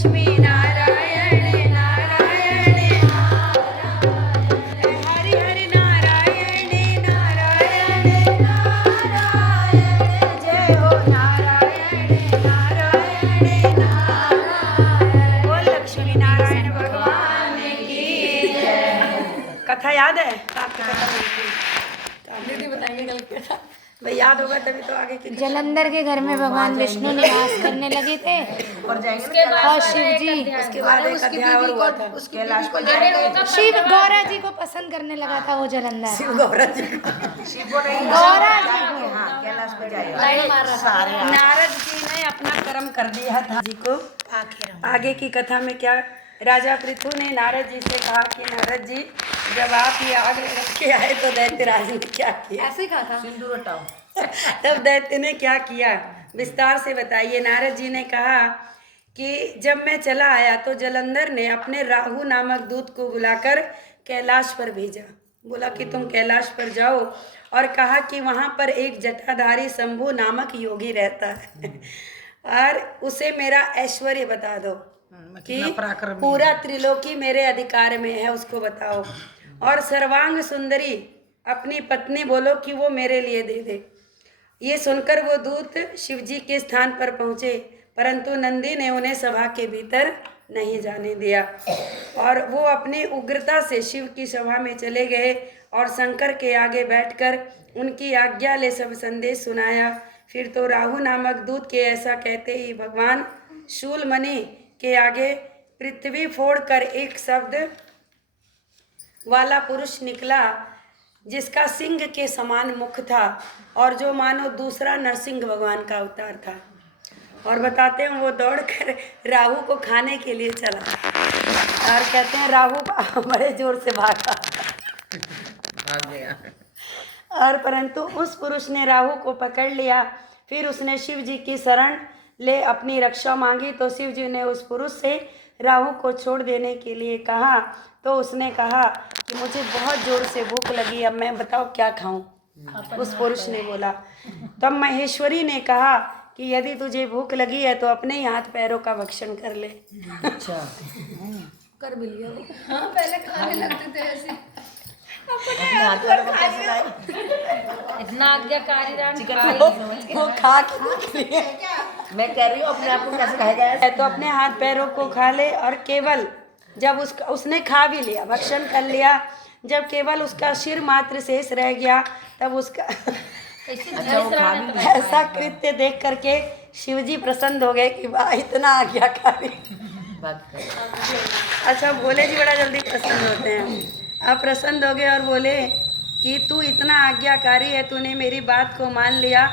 लक्ष्मी नारायण नारायण हरि हरि नारायण नारायण नारायण जय हो नारायण नारायण नारायण बोल लक्ष्मी नारायण भगवान की जय। कथा याद है? आपकी कथा दीदी बताइए कल कथा। भाई याद होगा तभी तो आगे की। जलंधर के घर में भगवान विष्णु निवास करने लगे थे और शिव जी उसके बाद एक अध्याय और हुआ था। उसके कैलाश पर जाएंगे। शिव गौरा जी को पसंद करने लगा था वो जलंधर। शिव गौरा जी शिव को नहीं, गौरा जी को। हाँ कैलाश पर जाएगा। नारद जी ने अपना कर्म कर दिया था जी को। आगे की कथा में क्या, राजा पृथु ने नारद जी से कहा कि नारद जी जब आप ये आग रख के आए तो दैत्यराज ने क्या किया? ऐसे ही कहा था। सिंदूर हटाओ। तब दैत्य ने क्या किया विस्तार से बताइए। नारद जी ने कहा कि जब मैं चला आया तो जलंधर ने अपने राहु नामक दूत को बुलाकर कैलाश पर भेजा। बोला कि तुम कैलाश पर जाओ और कहा कि वहाँ पर एक जटाधारी शंभु नामक योगी रहता है और उसे मेरा ऐश्वर्य बता दो कि पूरा त्रिलोकी मेरे अधिकार में है, उसको बताओ। और सर्वांग सुंदरी अपनी पत्नी बोलो कि वो मेरे लिए दे दे। ये सुनकर वो दूत शिवजी के स्थान पर पहुँचे, परंतु नंदी ने उन्हें सभा के भीतर नहीं जाने दिया और वो अपनी उग्रता से शिव की सभा में चले गए और शंकर के आगे बैठकर उनकी आज्ञा ले सब संदेश सुनाया। फिर तो राहु नामक दूत के ऐसा कहते ही भगवान शूलमणि के आगे पृथ्वी फोड़कर एक शब्द वाला पुरुष निकला जिसका सिंह के समान मुख था और जो मानो दूसरा नरसिंह भगवान का अवतार था। और बताते हैं वो दौड़कर राहु को खाने के लिए चला और कहते हैं राहु बड़े जोर से भागा भाग गया और परंतु उस पुरुष ने राहु को पकड़ लिया। फिर उसने शिव जी की शरण ले अपनी रक्षा मांगी तो शिव जी ने उस पुरुष से राहु को छोड़ देने के लिए कहा। तो उसने कहा कि मुझे बहुत जोर से भूख लगी, अब मैं बताओ क्या खाऊं? उस पुरुष ने बोला। तब महेश्वरी ने कहा कि यदि तुझे भूख लगी है तो अपने ही हाथ पैरों का भक्षण कर ले। अच्छा कर मिल गया वो। हाँ पहले खाने लगते थे ऐसे। इतना आज्ञाकारी वो खा के मैं कह रही हूँ अपने आप को कैसे खाएगा है तो अपने हाथ पैरों को खा ले। और केवल जब उसने खा भी लिया, भक्षण कर लिया, जब केवल उसका सिर मात्र शेष रह गया तब उसका ऐसा कृत्य देख करके शिवजी प्रसन्न हो गए कि वाह इतना आज्ञाकारी। अच्छा भोले जी बड़ा जल्दी प्रसन्न होते हैं। अब प्रसन्न हो गए और बोले कि तू इतना आज्ञाकारी है, तूने मेरी बात को मान लिया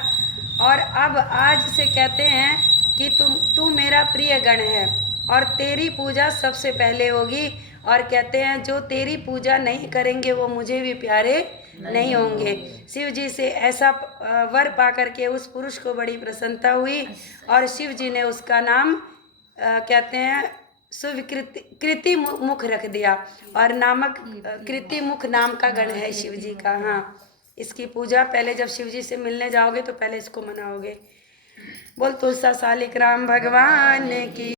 और अब आज से कहते हैं कि तू मेरा प्रिय गण है और तेरी पूजा सबसे पहले होगी। और कहते हैं जो तेरी पूजा नहीं करेंगे वो मुझे भी प्यारे नहीं होंगे। शिव जी से ऐसा वर पा करके उस पुरुष को बड़ी प्रसन्नता हुई और शिव जी ने उसका नाम कहते हैं कृति मुख रख दिया और नामक कृति मुख नाम का गण है शिव जी का। हाँ इसकी पूजा पहले जब शिव जी से मिलने जाओगे तो पहले इसको मनाओगे। बोल तुलसा सालिक राम भगवान की।